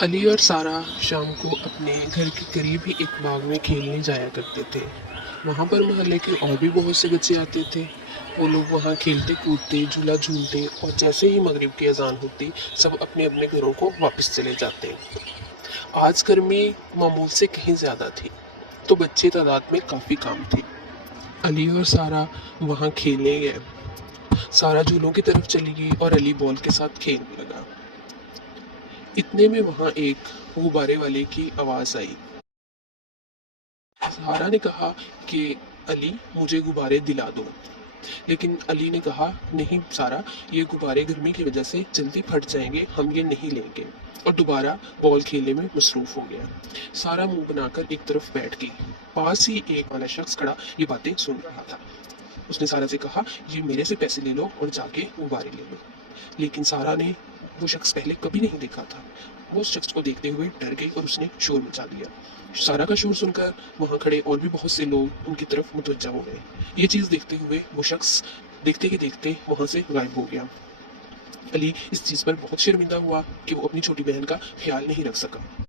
علی اور سارہ شام کو اپنے گھر کے قریب ہی ایک باغ میں کھیلنے جایا کرتے تھے۔ وہاں پر محلے کے اور بھی بہت سے بچے آتے تھے۔ وہ لوگ وہاں کھیلتے کودتے جھولا جھولتے اور جیسے ہی مغرب کی اذان ہوتی سب اپنے اپنے گھروں کو واپس چلے جاتے۔ آج گرمی معمول سے کہیں زیادہ تھی تو بچے تعداد میں کافی کم تھے۔ علی اور سارہ وہاں کھیلنے گئے۔ سارہ جھولوں کی طرف چلی گئی اور علی بال کے ساتھ کھیلنے لگا۔ اتنے میں وہاں ایک غبارے والے کی آواز آئی۔ سارہ نے کہا کہ علی مجھے غبارے دلا دو، لیکن علی نے کہا نہیں سارہ، یہ غبارے گرمی کی وجہ سے جلدی پھٹ جائیں گے، ہم یہ نہیں لیں گے، اور دوبارہ بال کھیلنے میں مصروف ہو گیا۔ سارہ منہ بنا کر ایک طرف بیٹھ گئی۔ پاس ہی ایک والا شخص کھڑا یہ باتیں سن رہا تھا۔ اس نے سارہ سے کہا یہ میرے سے پیسے لے لو اور جا کے غبارے لے لو، لیکن سارہ نے وہ شخص پہلے کبھی نہیں دیکھا تھا۔ وہ اس شخص کو دیکھتے ہوئے ڈر گئی اور اس نے شور مچا دیا۔ سارہ کا شور سن کر وہاں کھڑے اور بھی بہت سے لوگ ان کی طرف متوجہ ہو گئے۔ یہ چیز دیکھتے ہوئے وہ شخص دیکھتے ہی دیکھتے وہاں سے غائب ہو گیا۔ علی اس چیز پر بہت شرمندہ ہوا کہ وہ اپنی چھوٹی بہن کا خیال نہیں رکھ سکا۔